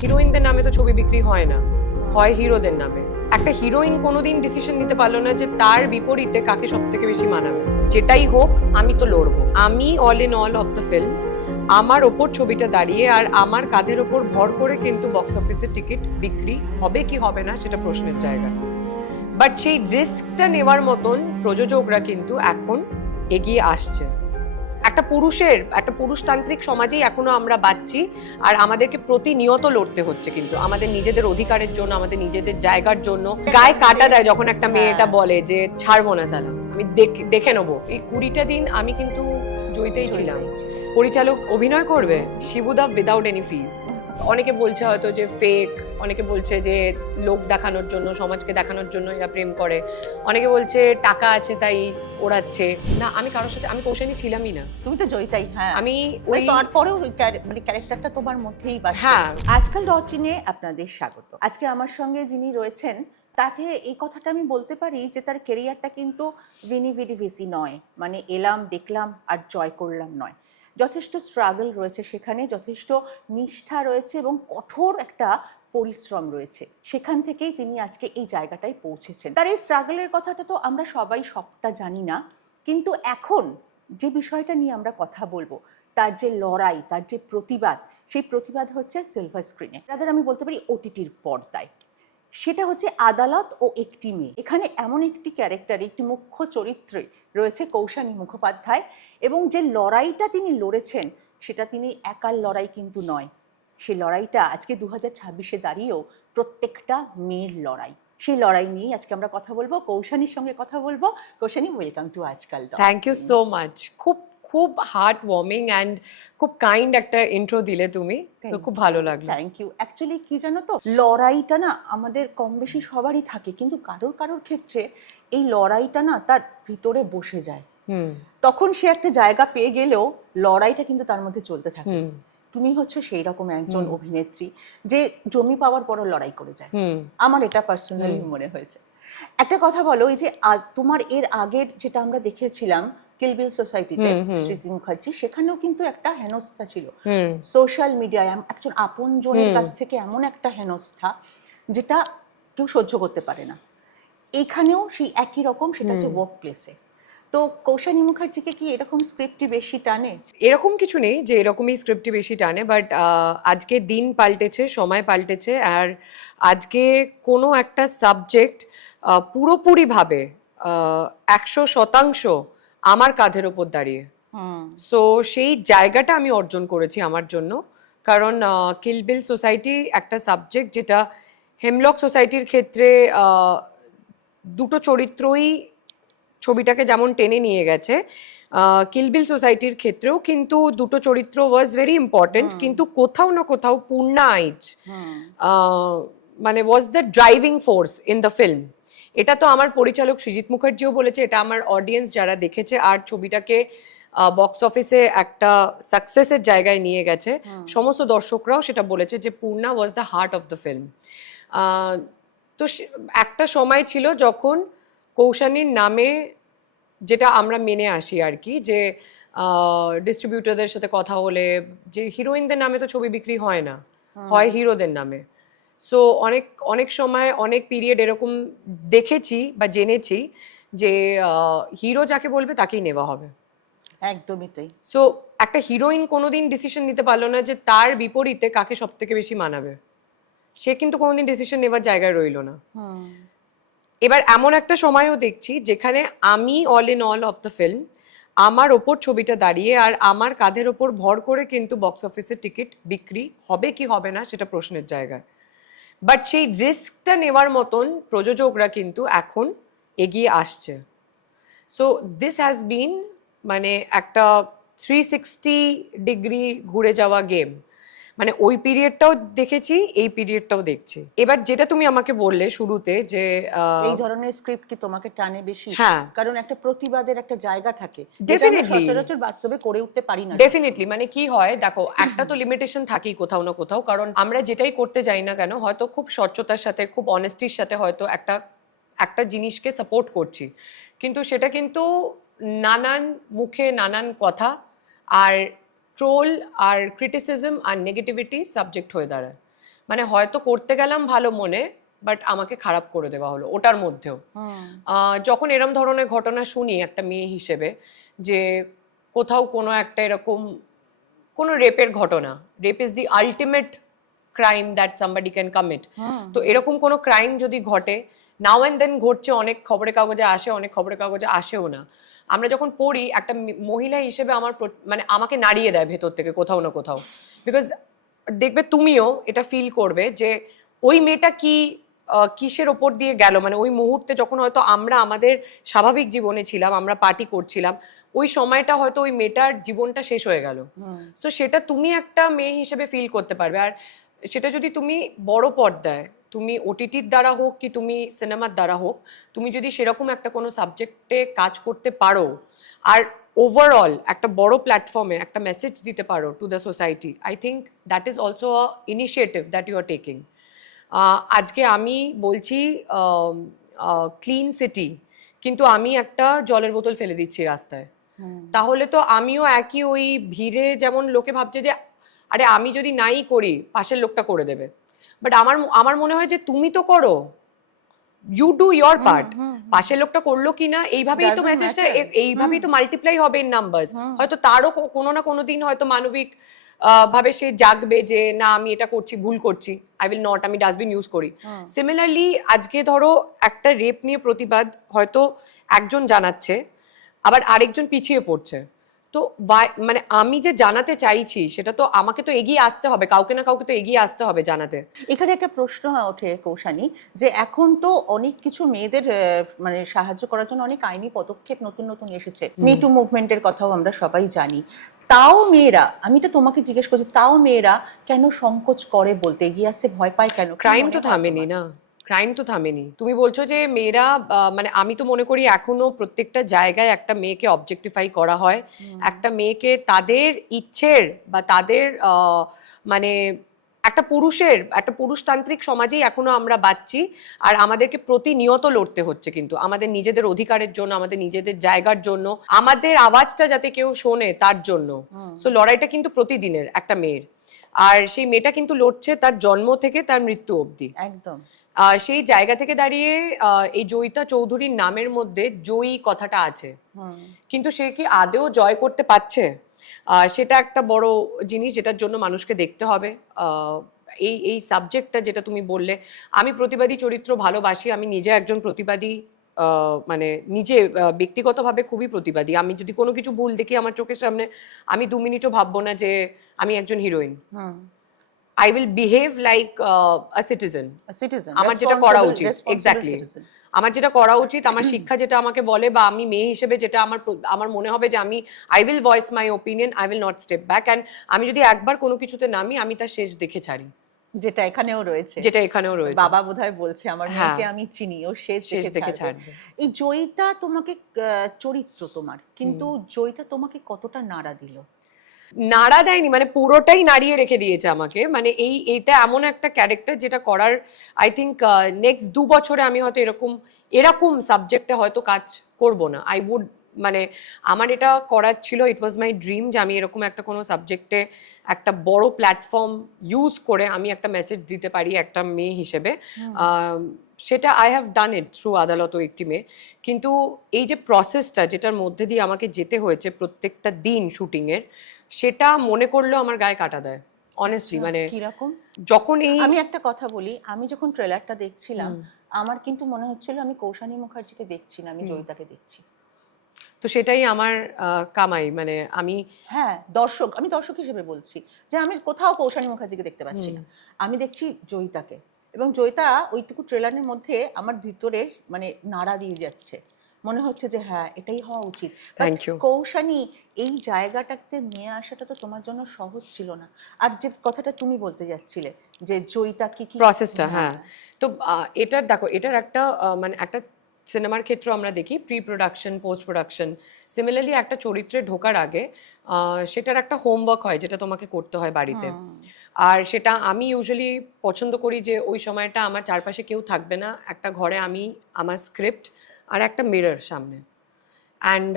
হিরোইনদের নামে তো ছবি বিক্রি হয় না, হয় হিরোদের নামে। একটা হিরোইন কোনোদিন ডিসিশন নিতে পারলো না যে তার বিপরীতে কাকে সব থেকে বেশি মানাবে। যেটাই হোক আমি তো লড়বো। আমি all in all of the film, আমার ওপর ছবিটা দাঁড়িয়ে আর আমার কাঁধের ওপর ভর করে কিন্তু বক্স অফিসের টিকিট বিক্রি হবে কি হবে না সেটা প্রশ্নের জায়গা। বাট সেই রিস্কটা নেওয়ার মতন প্রযোজকরা কিন্তু এখন এগিয়ে আসছে। একটা পুরুষতান্ত্রিক সমাজেই এখনো আমরা বাঁচছি, আর আমাদেরকে প্রতিনিয়ত লড়তে হচ্ছে কিন্তু আমাদের নিজেদের অধিকারের জন্য, আমাদের নিজেদের জায়গার জন্য। গায়ে কাটা দেয় যখন একটা মেয়ে এটা বলে যে ছাড়বো না সালা, আমি দেখে নেবো। এই 20টা দিন আমি কিন্তু জয়িতেই ছিলাম। পরিচালক অভিনয় করবে শিবুদা উইদাউট এনি ফিজ। অনেকে বলছে হয়তো যে ফেক, অনেকে বলছে যে লোক দেখানোর জন্য, সমাজকে দেখানোর জন্য এরা প্রেম করে, অনেকে বলছে টাকা আছে তাই ওড়াচ্ছে। না, আমি কারোর সাথে, আমি কৌশানী ছিলামই না। তুমি তো জয়িতাই। হ্যাঁ, আমি ওই তারপরেও মানে ক্যারেক্টারটা তোমার মধ্যেই বাসে। হ্যাঁ। আজকাল রচিনে আপনাদের স্বাগত। আজকে আমার সঙ্গে যিনি রয়েছেন তাকে এই কথাটা আমি বলতে পারি যে তার কেরিয়ারটা কিন্তু ভিনি ভিডি ভিসি নয়, মানে এলাম দেখলাম আর জয় করলাম নয়। যথেষ্ট স্ট্রাগল রয়েছে সেখানে, যথেষ্ট নিষ্ঠা রয়েছে এবং কঠোর একটা পরিশ্রম রয়েছে। সেখান থেকেই তিনি আজকে এই জায়গাটায় পৌঁছেছেন। তার এই স্ট্রাগলের কথাটা তো আমরা সবাই সবটা জানি না, কিন্তু এখন যে বিষয়টা নিয়ে আমরা কথা বলবো, তার যে লড়াই, তার যে প্রতিবাদ, সেই প্রতিবাদ হচ্ছে সিলভার স্ক্রিনে, তাদের আমি বলতে পারি ওটিটির পর্দায়। সেটা হচ্ছে আদালত ও একটি মেয়ে। এখানে এমন একটি ক্যারেক্টার, একটি মুখ্য চরিত্রে রয়েছে কৌশানী মুখোপাধ্যায়, এবং যে লড়াইটা তিনি লড়েছেন সেটা তিনি একার লড়াই কিন্তু নয়। সেই লড়াইটা আজকে 2026-এ দাঁড়িয়েও প্রত্যেকটা মেয়ের লড়াই। সেই লড়াই নিয়েই আজকে আমরা কথা বলবো, কৌশানীর সঙ্গে কথা বলবো। Koushani, welcome to Aajkaal. Thank you so much. খুব হার্ট ওয়ার্মিং অ্যান্ড খুব কাইন্ড একটা ইন্ট্রো দিলে তুমি, সো খুব ভালো লাগলো। Thank you. অ্যাকচুয়ালি কি জানো তো, লড়াইটা না আমাদের কম বেশি সবারই থাকে, কিন্তু কারোর ক্ষেত্রে এই লড়াইটা না তার ভিতরে বসে যায়। তখন সে একটা জায়গা পেয়ে গেলেও লড়াইটা কিন্তু তার মধ্যে চলতে থাকে। তুমি হচ্ছে সেই রকম একজন অভিনেত্রী যে জমি পাওয়ার পরও লড়াই করে যায়। আমার এটা পার্সোনালি মনে হয়েছে। একটা কথা বলো, এই যে তোমার এর আগের যেটা আমরা দেখেছিলাম কিল বিল সোসাইটিতে স্মৃতি মুখার্জি, সেখানেও কিন্তু একটা হেনস্থা ছিল সোশ্যাল মিডিয়ায়, একজন আপন জনের কাছ থেকে এমন একটা হেনস্থা যেটা কেউ সহ্য করতে পারে না। এখানেও সেই একই রকম, সেটা হচ্ছে ওয়ার্ক প্লেসে। তো কৌশানী মুখার্জিকে কি এরকম স্ক্রিপ্টই বেশি টানে? এরকম কিছু নেই যে এরকমই স্ক্রিপ্টই বেশি টানে, বাট আজকে দিন পাল্টেছে, সময় পাল্টেছে, আর আজকে কোনো একটা সাবজেক্ট পুরোপুরিভাবে 100% আমার কাঁধের ওপর দাঁড়িয়ে। সো সেই জায়গাটা আমি অর্জন করেছি আমার জন্য, কারণ কিল বিল সোসাইটি একটা সাবজেক্ট যেটা হেমলক সোসাইটির ক্ষেত্রে দুটো চরিত্রই ছবিটাকে যেমন টেনে নিয়ে গেছে, কিল বিল সোসাইটির ক্ষেত্রেও কিন্তু দুটো চরিত্র ওয়াজ ভেরি ইম্পর্টেন্ট, কিন্তু কোথাও না কোথাও পূর্ণা আইচ মানে was the driving force in the film. এটা তো আমার পরিচালক সৃজিত মুখার্জিও বলেছে, এটা আমার অডিয়েন্স যারা দেখেছে আর ছবিটাকে বক্স অফিসে একটা সাকসেসের জায়গায় নিয়ে গেছে, সমস্ত দর্শকরাও সেটা বলেছে যে Purna was the heart of the film. তো একটা সময় ছিল যখন কৌশানীর নামে, যেটা আমরা মেনে আসি আর কি, যে ডিস্ট্রিবিউটরদের সাথে কথা হলে যে হিরোইনদের নামে তো ছবি বিক্রি হয় না, হয় হিরোদের নামে। সো অনেক সময় অনেক পিরিয়ড এরকম দেখেছি বা জেনেছি যে হিরো যাকে বলবে তাকেই নেওয়া হবে। একদমই তাই। সো একটা হিরোইন কোনোদিন ডিসিশন নিতে পারলো না যে তার বিপরীতে কাকে সব থেকে বেশি মানাবে। সে কিন্তু কোনোদিন ডিসিশন নেওয়ার জায়গায় রইলো না। এবার এমন একটা সময়ও দেখছি যেখানে আমি all in all of the film, আমার ওপর ছবিটা দাঁড়িয়ে আর আমার কাঁধের ওপর ভর করে কিন্তু বক্স অফিসের টিকিট বিক্রি হবে কি হবে না সেটা প্রশ্নের জায়গায়। বাট সেই রিস্কটা নেওয়ার মতন প্রযোজকরা কিন্তু এখন এগিয়ে আসছে। সো দিস হ্যাজ বিন মানে একটা 360 ডিগ্রি ঘুরে যাওয়া গেম। মানে ওই পিরিয়ডটাও দেখেছি, এই পিরিয়ডটাও দেখছি। এবার যেটা তুমি আমাকে বললে শুরুতে যে এই ধরনের স্ক্রিপ্ট কি তোমাকে টানে বেশি? হ্যাঁ, কারণ একটা প্রতিবাদের একটা জায়গা থাকে, ডেফিনেটলি সচরাচর বাস্তবে করে উঠতে পারি না। ডেফিনেটলি মানে কি হয় দেখো, একটা তো লিমিটেশন থাকেই কোথাও না কোথাও, কারণ আমরা যেটাই করতে যাই না কেন হয়তো খুব স্বচ্ছতার সাথে, খুব অনেস্টির সাথে হয়তো একটা জিনিসকে সাপোর্ট করছি, কিন্তু সেটা কিন্তু নানান মুখে নানান কথা আর ট্রোল আর ক্রিটিসিজম আর নেগেটিভিটি সাবজেক্ট হয়ে দাঁড়ায়। মানে হয়তো করতে গেলাম ভালো মনে, বাট আমাকে খারাপ করে দেওয়া হলো ওটার মধ্যেও। যখন এরম ধরনের ঘটনা শুনি একটা মেয়ে হিসেবে, যে কোথাও কোনো একটা এরকম কোনো রেপের ঘটনা, rape is the ultimate crime that somebody can commit, তো এরকম কোনো ক্রাইম যদি ঘটে, নাও অ্যান্ড দেন ঘটছে, অনেক খবরের কাগজে আসে, অনেক খবরের কাগজে আসেও না, আমরা যখন পড়ি একটা মহিলা হিসেবে আমার মানে আমাকে নাড়িয়ে দেয় ভেতর থেকে কোথাও না কোথাও। বিকজ দেখবে তুমিও এটা ফিল করবে যে ওই মেয়েটা কি কিসের ওপর দিয়ে গেল, মানে ওই মুহূর্তে যখন হয়তো আমরা আমাদের স্বাভাবিক জীবনে ছিলাম, আমরা পার্টি করছিলাম, ওই সময়টা হয়তো ওই মেয়েটার জীবনটা শেষ হয়ে গেল। সো সেটা তুমি একটা মেয়ে হিসেবে ফিল করতে পারবে। আর সেটা যদি তুমি বড় পর্দায়, তুমি ওটিটির দ্বারা হোক কি তুমি সিনেমার দ্বারা হোক, তুমি যদি সেরকম একটা কোনো সাবজেক্টে কাজ করতে পারো আর ওভারঅল একটা বড় প্ল্যাটফর্মে একটা মেসেজ দিতে পারো to the society, I think that is also a initiative that you are taking. আজকে আমি বলছি ক্লিন সিটি, কিন্তু আমি একটা জলের বোতল ফেলে দিচ্ছি রাস্তায়, তাহলে তো আমিও একই ওই ভিড়ে, যেমন লোকে ভাবছে যে আরে আমি যদি নাই করি পাশের লোকটা করে দেবে, বাট আমার আমার মনে হয় যে তুমি তো করো, ইউ ডু ইয়োর পার্ট, পাশের লোকটা করলো কিনা এইভাবেই তো মেসেজটা, এইভাবেই তো মাল্টিপ্লাই হবে ইন নাম্বারস। হয়তো তারও কোনো না কোনো দিন হয়তো মানবিক ভাবে সে জাগবে যে না আমি এটা করছি, ভুল করছি, আই উইল নট, আমি ডাস্টবিন ইউজ করি। সিমিলারলি আজকে ধরো একটা রেপ নিয়ে প্রতিবাদ হয়তো একজন জানাচ্ছে, আবার আরেকজন পিছিয়ে পড়ছে, তো মানে আমি যে জানাতে চাইছি সেটা তো আমাকে তো এগিয়ে আসতে হবে, কাউকে না কাউকে তো এগিয়ে আসতে হবে জানাতে। এখানে একটা প্রশ্ন ওঠে কৌশানী, যে এখন তো অনেক কিছু মেয়েদের মানে সাহায্য করার জন্য অনেক আইনি পদক্ষেপ নতুন নতুন এসেছে, মিটু মুভমেন্টের কথাও আমরা সবাই জানি, তাও মেয়েরা, আমি তো তোমাকে জিজ্ঞেস করছি, তাও মেয়েরা কেন সংকোচ করে বলতে, এগিয়ে আসতে ভয় পায় কেন? ক্রাইম তো থামেনি না, ক্রাইম তো থামেনি। তুমি বলছো যে মেয়েরা, মানে আমি তো মনে করি এখনো প্রত্যেকটা জায়গায় একটা মেয়েকে অবজেক্টিফাই করা হয়, একটা মেয়েকে তাদের ইচ্ছের বা তাদের মানে একটা পুরুষের, একটা পুরুষতান্ত্রিক সমাজেই এখনো আমরা বাঁচছি, আর আমাদেরকে প্রতিনিয়ত লড়তে হচ্ছে কিন্তু আমাদের নিজেদের অধিকারের জন্য, আমাদের নিজেদের জায়গার জন্য, আমাদের আওয়াজটা যাতে কেউ শোনে তার জন্য। সো লড়াইটা কিন্তু প্রতিদিনের একটা মেয়ের, আর সেই মেয়েটা কিন্তু লড়ছে তার জন্ম থেকে তার মৃত্যু অবধি। একদম সেই জায়গা থেকে দাঁড়িয়ে এই জয়িতা চৌধুরীর নামের মধ্যে জয়ী কথাটা আছে, কিন্তু সে কি আদেও জয় করতে পারছে? সেটা একটা বড় জিনিস যেটার জন্য মানুষকে দেখতে হবে। এই এই সাবজেক্টটা যেটা তুমি বললে, আমি প্রতিবাদী চরিত্র ভালোবাসি, আমি নিজে একজন প্রতিবাদী, মানে নিজে ব্যক্তিগতভাবে খুবই প্রতিবাদী। আমি যদি কোনো কিছু ভুল দেখি আমার চোখের সামনে, আমি 2 মিনিটও ভাববো না যে আমি একজন heroine. I will behave like a citizen. আমার যেটা করা উচিত, এক্স্যাক্টলি আমার যেটা করা উচিত, আমার শিক্ষা যেটা আমাকে বলে, বা আমি মেয়ে হিসেবে যেটা আমার মনে হবে যে আমি I will voice my opinion, I will not step back. And আমি যদি একবার কোনো কিছুতে নামি, আমি তার শেষ দেখে ছাড়ি, যেটা এখানেও রয়েছে, যেটা এখানেও রয়েছে। বাবা বোধহয় বলছে আমার মেয়েকে আমি চিনি, ও শেষ দেখে ছাড়বে। এই জয়িতা তোমাকে চরিত্র তোমার, কিন্তু জয়িতা তোমাকে কতটা নাড়া দিল? নাড়া দেয়নি, মানে পুরোটাই নাড়িয়ে রেখে দিয়েছে আমাকে। মানে এইটা এমন একটা ক্যারেক্টার যেটা করার আই থিঙ্ক নেক্সট 2 বছরে আমি হয়তো এরকম সাবজেক্টে হয়তো কাজ করব না। আই উড, মানে আমার এটা করার ছিল, ইট ওয়াজ মাই ড্রিম যে আমি এরকম একটা কোনো সাবজেক্টে একটা বড় প্ল্যাটফর্ম ইউজ করে আমি একটা মেসেজ দিতে পারি একটা মেয়ে হিসেবে। সেটা I have done it through আদালত ও একটি মেয়ে। কিন্তু এই যে প্রসেসটা যেটার মধ্যে দিয়ে আমাকে যেতে হয়েছে প্রত্যেকটা দিন শুটিংয়ের, সেটা মনে করলেও আমার গায়ে কাটা দেয় অনেস্টলি। মানে কিরকম? যখন আমি একটা কথা বলি, আমি যখন ট্রেলারটা দেখছিলাম আমার কিন্তু মনে হচ্ছিল আমি কৌশানী মুখার্জিকে দেখছি না, আমি জয়িতাকে দেখছি। তো সেটাই আমার কামাই, মানে আমি আমি দর্শক হিসেবে বলছি যে আমি কোথাও কৌশানী মুখার্জিকে দেখতে পাচ্ছি না, আমি দেখছি জয়িতাকে, এবং জয়িতা ওইটুকু ট্রেলারের মধ্যে আমার ভিতরে মানে নাড়া দিয়ে যাচ্ছে, মনে হচ্ছে যে হ্যাঁ এটাই হওয়া উচিত। কৌশানী এই জায়গাটাতে নিয়ে আসাটা তো তোমার জন্য সহজ ছিল না। আর যে কথাটা তুমি বলতে যাচ্ছিলে যে জয়িতা কি প্রসেসটা, হ্যাঁ, তো এটার দেখো, এটার একটা মানে একটা সিনেমার ক্ষেত্রে আমরা দেখি pre production, post production. Similarly একটা চরিত্রে ঢোকার আগে সেটার একটা হোমওয়ার্ক হয় যেটা তোমাকে করতে হয় বাড়িতে। আর সেটা আমি ইউজুয়ালি পছন্দ করি যে ওই সময়টা আমার চারপাশে কেউ থাকবে না, একটা ঘরে আমি, আমার স্ক্রিপ্ট আর একটা মিরর সামনে। অ্যান্ড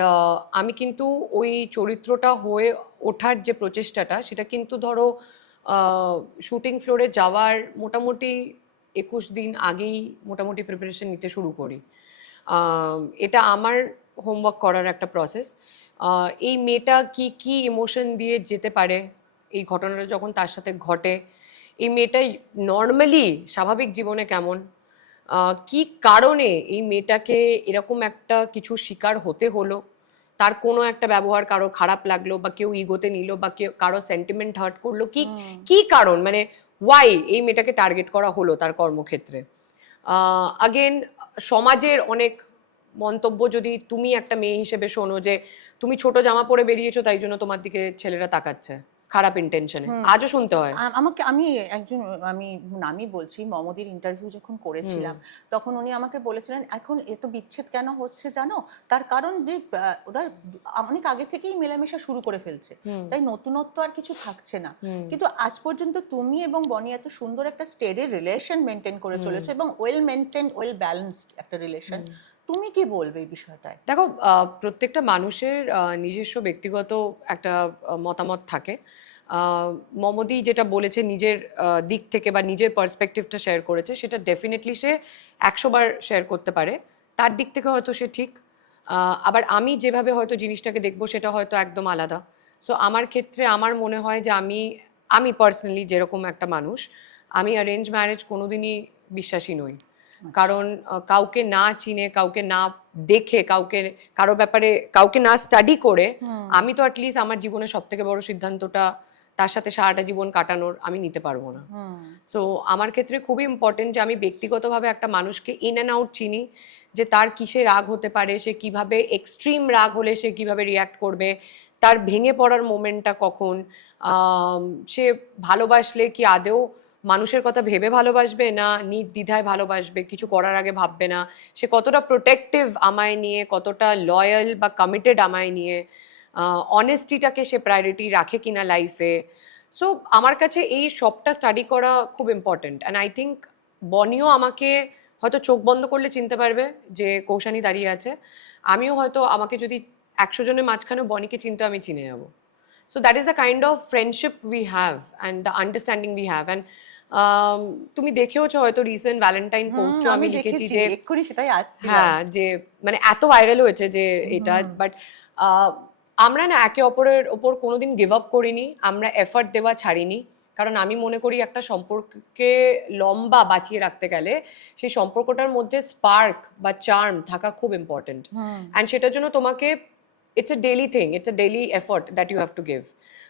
আমি কিন্তু ওই চরিত্রটা হয়ে ওঠার যে প্রচেষ্টাটা, সেটা কিন্তু ধরো শুটিং ফ্লোরে যাওয়ার মোটামুটি 21 দিন আগেই মোটামুটি প্রিপারেশন নিতে শুরু করি। এটা আমার হোমওয়ার্ক করার একটা প্রসেস। এই মেয়েটা কি কি ইমোশন দিয়ে যেতে পারে, এই ঘটনাটা যখন তার সাথে ঘটে, এই মেয়েটা নর্মালি স্বাভাবিক জীবনে কেমন, কি কারণে এই মেয়েটাকে এরকম একটা কিছু শিকার হতে হলো, তার কোনো একটা ব্যবহার কারো খারাপ লাগলো বা কেউ ইগোতে নিল বা কেউ কারো সেন্টিমেন্ট হার্ট করলো, কি কি কারণ, মানে ওয়াই এই মেয়েটাকে টার্গেট করা হলো তার কর্মক্ষেত্রে। আগেন সমাজের অনেক মন্তব্য যদি তুমি একটা মেয়ে হিসেবে শোনো যে তুমি ছোট জামা পরে বেরিয়েছো তাই জন্য তোমার দিকে ছেলেরা তাকাচ্ছে খারাপ ইন্টেনশনে, আজও শুনতে হয়। আমি আমি নামই বলছি, মমদির ইন্টারভিউ যখন করেছিলাম তখন উনি আমাকে বলেছিলেন এখন এত বিচ্ছেদ কেন হচ্ছে জানো, তার কারণ যে ওরা অনেক আগে থেকেই মেলামেশা শুরু করে ফেলছে, তাই নতুনত্ব আর কিছু থাকছে না। কিন্তু আজ পর্যন্ত তুমি এবং বনি এত সুন্দর একটা স্টেডি রিলেশন মেনটেন করে চলেছো এবং ওয়েল মেনটেন, ওয়েল ব্যালেন্সড একটা রিলেশন। তুমি কি বলবে এই বিষয়টায়? দেখো, প্রত্যেকটা মানুষের নিজস্ব ব্যক্তিগত একটা মতামত থাকে। মমদি যেটা বলেছে নিজের দিক থেকে বা নিজের পার্সপেক্টিভটা শেয়ার করেছে, সেটা ডেফিনেটলি সে 100 বার শেয়ার করতে পারে, তার দিক থেকে হয়তো সে ঠিক। আবার আমি যেভাবে হয়তো জিনিসটাকে দেখবো সেটা হয়তো একদম আলাদা। সো আমার ক্ষেত্রে আমার মনে হয় যে আমি পার্সোনালি যেরকম একটা মানুষ, আমি অ্যারেঞ্জ ম্যারেজ কোনোদিনই বিশ্বাসী নই। কারণ কাউকে না চিনে, কাউকে না দেখে, কারো ব্যাপারে কাউকে না স্টাডি করে আমি তো অ্যাটলিস্ট আমার জীবনের সব থেকে বড় সিদ্ধান্তটা তার সাথে সারাটা জীবন কাটানোর আমি নিতে পারবো না। সো আমার ক্ষেত্রে খুবই ইম্পর্টেন্ট যে আমি ব্যক্তিগতভাবে একটা মানুষকে ইন অ্যান্ড আউট চিনি, যে তার কিসে রাগ হতে পারে, সে কিভাবে এক্সট্রিম রাগ হলে সে কিভাবে রিয়াক্ট করবে, তার ভেঙে পড়ার মোমেন্টটা কখন, সে ভালোবাসলে কি আদেও মানুষের কথা ভেবে ভালোবাসবে না নির্দ্বিধায় ভালোবাসবে, কিছু করার আগে ভাববে না, সে কতটা প্রোটেক্টিভ আমায় নিয়ে, কতটা লয়াল বা কমিটেড আমায় নিয়ে, অনেস্টিটাকে সে প্রায়োরিটি রাখে কিনা লাইফে। সো আমার কাছে এই সবটা স্টাডি করা খুব ইম্পর্টেন্ট। অ্যান্ড আই থিঙ্ক বনিও আমাকে হয়তো চোখ বন্ধ করলে চিনতে পারবে যে কৌশানী দাঁড়িয়ে আছে, আমিও হয়তো আমাকে যদি 100 জনের মাঝখানে বনিকে চিনতে আমি চিনে যাবো। So that is a kind of friendship we have and the understanding we have. And তুমি দেখেওছো হয়তো রিসেন্ট ভ্যালেন্টাইন পোস্টও আমি লিখেছি যে সেটাই আসছে, হ্যাঁ, যে মানে এত ভাইরাল হয়েছে যে এটা, বাট আমরা না একে অপরের ওপর কোনোদিন গিভ আপ করিনি, আমরা এফর্ট দেওয়া ছাড়িনি। কারণ আমি মনে করি একটা সম্পর্ককে লম্বা বাঁচিয়ে রাখতে গেলে সেই সম্পর্কটার মধ্যে স্পার্ক বা চার্ম থাকা খুব ইম্পর্টেন্ট। অ্যান্ড সেটার জন্য তোমাকে it's a daily thing, it's a daily effort that you have to give.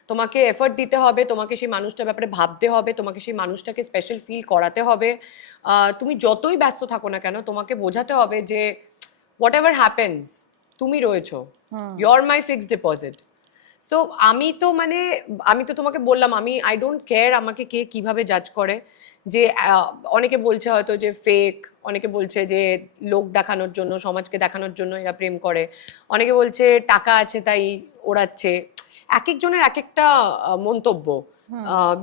তোমাকে এফর্ট দিতে হবে, তোমাকে সেই মানুষটার ব্যাপারে ভাবতে হবে, তোমাকে সেই মানুষটাকে স্পেশাল ফিল করাতে হবে। তুমি যতই ব্যস্ত থাকো না কেন তোমাকে বোঝাতে হবে যে হোয়াট এভার হ্যাপেন্স তুমি রয়েছো, you are my fixed deposit. So আমি তো তোমাকে বললাম, আই ডোন্ট কেয়ার আমাকে কে কিভাবে জাজ করে। যে অনেকে বলছে হয়তো যে ফেক, অনেকে বলছে যে লোক দেখানোর জন্য, সমাজকে দেখানোর জন্য এরা প্রেম করে, অনেকে বলছে টাকা আছে তাই ওড়াচ্ছে। এক একজনের এক একটা মন্তব্য।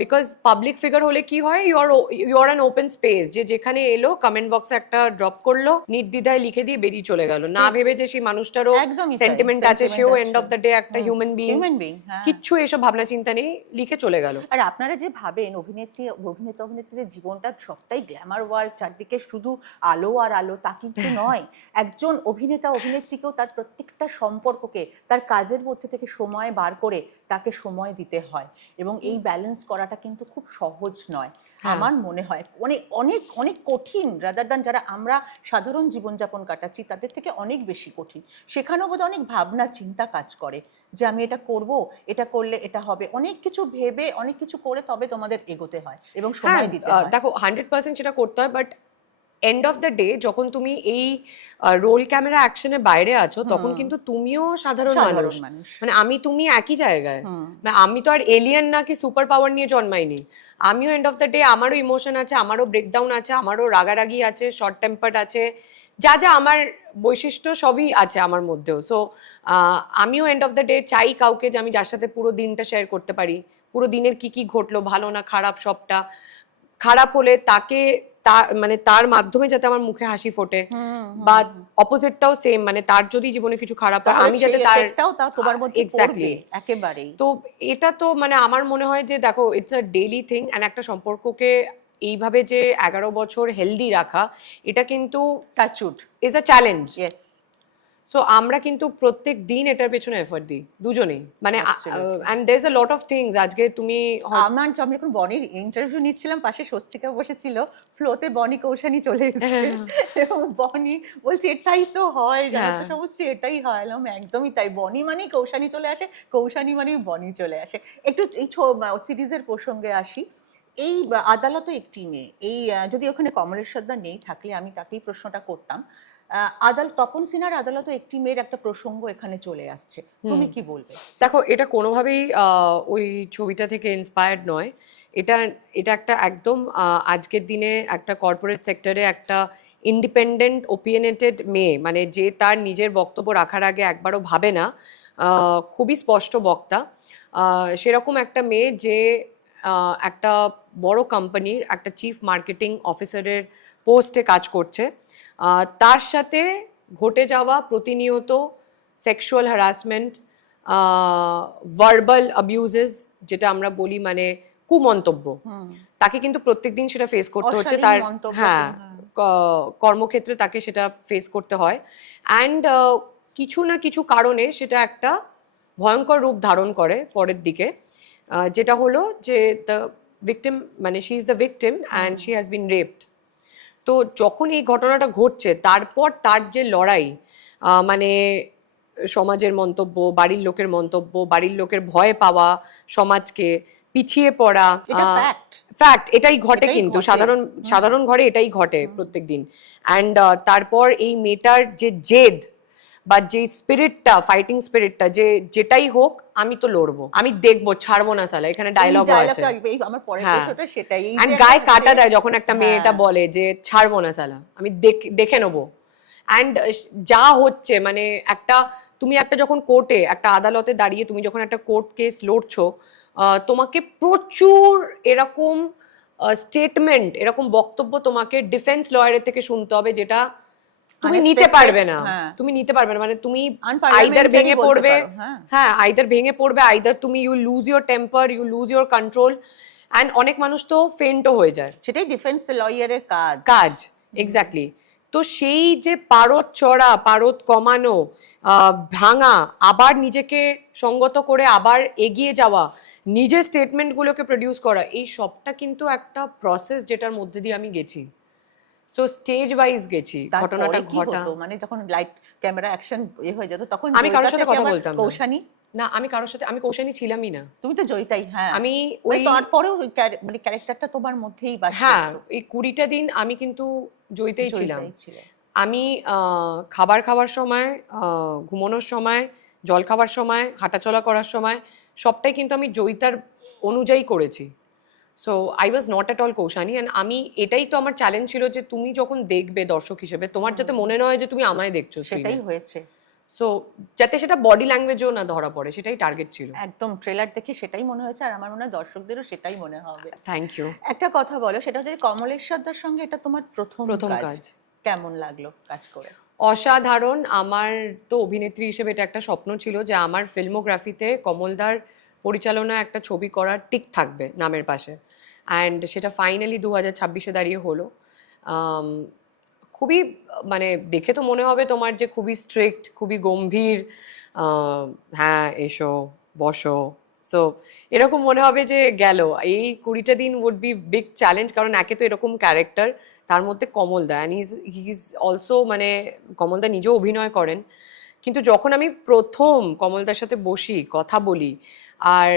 বিকজ পাবলিক ফিগার হলে কি হয়, you are an open space, যে যেখানে এলো কমেন্ট বক্সে একটা ড্রপ করলো, নির্দ্বিধায় লিখে দিয়ে বেরিয়ে চলে গেল, না ভেবে যে সেই মানুষটারও সেন্টিমেন্ট আছে, সেও এন্ড অফ দ্য ডে একটা হিউম্যান বিং, কিচ্ছু এসব ভাবনা চিন্তা নেই, লিখে চলে গেল। আর আপনারা যে ভাবেন অভিনেত্রীদের জীবনটা সবটাই গ্ল্যামার ওয়ার্ল্ড, চারদিকে শুধু আলো আর আলো, তা কিন্তু নয়। একজন অভিনেত্রীকেও তার প্রত্যেকটা সম্পর্ককে তার কাজের মধ্যে থেকে সময় বার করে তাকে সময় দিতে হয়, এবং এই ব্যালেন্স করাটা কিন্তু খুব সহজ নয়। আমার মনে হয় অনেক অনেক অনেক কঠিন, রাদার দ্যান যারা আমরা সাধারণ জীবনযাপন কাটাচ্ছি তাদের থেকে অনেক বেশি কঠিন। সেখানেও বোধহয় অনেক ভাবনা চিন্তা কাজ করে যে আমি এটা করব, এটা করলে এটা হবে, অনেক কিছু ভেবে অনেক কিছু করে তবে তোমাদের এগোতে হয় এবং সময় দিতে হয়। দেখো 100% সেটা করতে হয়, but end of the day যখন তুমি এই রোল ক্যামেরা অ্যাকশনে বাইরে আছো তখন কিন্তু তুমিও সাধারণ মানুষ, মানে তুমি একই জায়গায়। আমি তো আর এলিয়েন না কি সুপার পাওয়ার নিয়ে জন্মাইনি, আমিও এন্ড অফ দ্য ডে আমারও ইমোশন আছে, আমারও ব্রেকডাউন আছে, আমারও রাগারাগি আছে, শর্ট টেম্পার্ড আছে, যা যা আমার বৈশিষ্ট্য সবই আছে আমার মধ্যেও। সো আমিও এন্ড অফ দ্য ডে চাই কাউকে যে আমি যার সাথে পুরো দিনটা শেয়ার করতে পারি, পুরো দিনের কি কি ঘটলো, ভালো না খারাপ সবটা। খারাপ হলে তাকে মানে তার মাধ্যমে যাতে আমার মুখে হাসি ফোটে, বা অপোজিটটাও সেম, মানে তার যদি জীবনে কিছু খারাপ হয় আমি যাতে তার তোমার মধ্যে পড়বে একেবারেই। তো এটা তো মানে আমার মনে হয় যে দেখো it's a daily thing, and একটা সম্পর্ককে এইভাবে যে 11 বছর হেলদি রাখা, এটা কিন্তু touch wood is a challenge. Yes. So আমরা কিন্তু প্রত্যেক দিন এটার পেছনে এফর্ট দিই দুজনেই, মানে and there is a lot of things. আজকে তুমি আমি যখন বনির ইন্টারভিউ নিচ্ছিলাম, পাশে স্বস্তিকা বসেছিল, ফ্লোতে বনি কৌশানি চলে এসেছে এবং বনি বলছে এটাই তো হয়, জানো তো সমস্ত এটাই হয়। একদমই তাই, বনি মানে কৌশানি চলে আসে, কৌশানি মানে বনি চলে আসে। একটু এই সিরিজের প্রসঙ্গে আসি। এই আদালতে একটি মেয়ে, এই যদি ওখানে কমলেশ্বরদা নেই থাকলে আমি তাকেই প্রশ্নটা করতাম। তপন সিনহার আদালতে একটি মেয়ের একটা প্রসঙ্গ এখানে চলে আসছে, তুমি কি বলবে? দেখো এটা কোনোভাবেই ওই ছবিটা থেকে ইন্সপায়ার্ড নয়। এটা এটা একটা একদম আজকের দিনে একটা কর্পোরেট সেক্টরে একটা ইন্ডিপেন্ডেন্ট ওপিনিয়নেটেড মেয়ে, মানে যে তার নিজের বক্তব্য রাখার আগে একবারও ভাবে না, খুবই স্পষ্ট বক্তা, সেরকম একটা মেয়ে যে একটা বড় কোম্পানির একটা চিফ মার্কেটিং অফিসারের পোস্টে কাজ করছে, তার সাথে ঘটে যাওয়া প্রতিনিয়ত সেক্সুয়াল হ্যারাসমেন্ট, ভার্বাল অ্যাবিউজেস যেটা আমরা বলি, মানে কুমন্তব্য, তাকে কিন্তু প্রত্যেকদিন সেটা ফেস করতে হচ্ছে তার, হ্যাঁ, কর্মক্ষেত্রে তাকে সেটা ফেস করতে হয়। অ্যান্ড কিছু না কিছু কারণে সেটা একটা ভয়ঙ্কর রূপ ধারণ করে পরের দিকে, যেটা হলো যে দ্য ভিকটিম, মানে she is the victim and she has been raped. তো যখন এই ঘটনাটা ঘটছে তারপর তার যে লড়াই, মানে সমাজের মন্তব্য, বাড়ির লোকের মন্তব্য, বাড়ির লোকের ভয় পাওয়া, সমাজকে পিছিয়ে পড়া, ফ্যাক্ট এটাই ঘটে, কিন্তু সাধারণ ঘরে এটাই ঘটে প্রত্যেক দিন। অ্যান্ড তারপর এই মেয়েটার যে জেদ বা যে স্পিরিটটা, ফাইটিং স্পিরিটটা, যে যেটাই হোক আমি তো লড়বো, আমি দেখবো, ছাড়বো না সালা, এখানে ডায়লগও আছে। হ্যাঁ, এন্ড গায়ে কাটা দেয় যখন একটা মেয়েটা বলে যে ছাড়বো না সালা, আমি দেখে নেবো। অ্যান্ড যা হচ্ছে, মানে তুমি একটা যখন কোর্টে, একটা আদালতে দাঁড়িয়ে তুমি যখন একটা কোর্ট কেস লড়ছো, তোমাকে প্রচুর এরকম স্টেটমেন্ট, এরকম বক্তব্য তোমাকে ডিফেন্স লয়ারের থেকে শুনতে হবে, যেটা তুমি নিতে পারবে না, মানে তুমি আইদার ভেঙে পড়বে, হ্যাঁ আইদার ভেঙে পড়বে, আইদার তুমি you lose your temper, you lose your control, and অনেক মানুষ তো ফেন্টও হয়ে যায়, সেটাই ডিফেন্স লয়ারের কাজ এক্স্যাক্টলি। তো সেই যে পারদ চড়া, পারদ কমানো, ভাঙা, আবার নিজেকে সঙ্গত করে আবার এগিয়ে যাওয়া, নিজের স্টেটমেন্টগুলোকে প্রডিউস করা, এই সবটা কিন্তু একটা প্রসেস যেটার মধ্যে দিয়ে আমি গেছি। সো স্টেজ ওয়াইজ গেছি, ঘটনাটা ঘটা, মানে যখন লাইট ক্যামেরা অ্যাকশন হয়ে যেত তখন আমি কারোর সাথে কথা বলতাম না। কৌশানি না, আমি কারোর সাথে, আমি কৌশানি ছিলামই না। তুমি তো জয়িতাই। হ্যাঁ, আমি ওই তারপরেও মানে ক্যারেক্টারটা তোমার মধ্যেই বাস করত। হ্যাঁ, এই 20টা দিন আমি কিন্তু জয়িতাই ছিলাম। আমি খাবার সময়, ঘুমানোর সময়, জল খাওয়ার সময়, হাঁটাচলা করার সময়, সবটাই কিন্তু আমি জয়িতার অনুযায়ী করেছি। So I was not at all Koushani. And আমি, এটাই তো আমার চ্যালেঞ্জ ছিল যে তুমি যখন দেখবে দর্শক হিসেবে, তোমার যাতে মনে নয় যে তুমি আমায় দেখছো, সেটাই হয়েছে। সো যাতে সেটা বডি ল্যাঙ্গুয়েজও না ধরা পড়ে, সেটাই টার্গেট ছিল। একদম ট্রেলার দেখে সেটাই মনে হয়েছে, আর আমার মনে হয় দর্শকদেরও সেটাই মনে হবে। Thank you. একটা কথা বলো, সেটা হচ্ছে কমলেশ্বরদার সঙ্গে এটা তোমার প্রথম কাজ, কেমন লাগলো কাজ করে? অসাধারণ। আমার তো অভিনেত্রী হিসেবে এটা একটা স্বপ্ন ছিল যে আমার ফিল্মোগ্রাফিতে কমলদার পরিচালনায় একটা ছবি করার টিক থাকবে নামের পাশে, অ্যান্ড সেটা ফাইনালি 2026-এ দাঁড়িয়ে হলো। খুবই, মানে দেখে তো মনে হবে তোমার যে খুবই স্ট্রিক্ট, খুবই গম্ভীর, হ্যাঁ এসো বসো, সো এরকম মনে হবে যে গেল। এই 20টা দিন উড বি বিগ চ্যালেঞ্জ, কারণ একে তো এরকম ক্যারেক্টার, তার মধ্যে কমলদা, অ্যান্ড হি ইজ অলসো, মানে কমলদা নিজেও অভিনয় করেন। কিন্তু যখন আমি প্রথম কমলদার সাথে বসি, কথা বলি, আর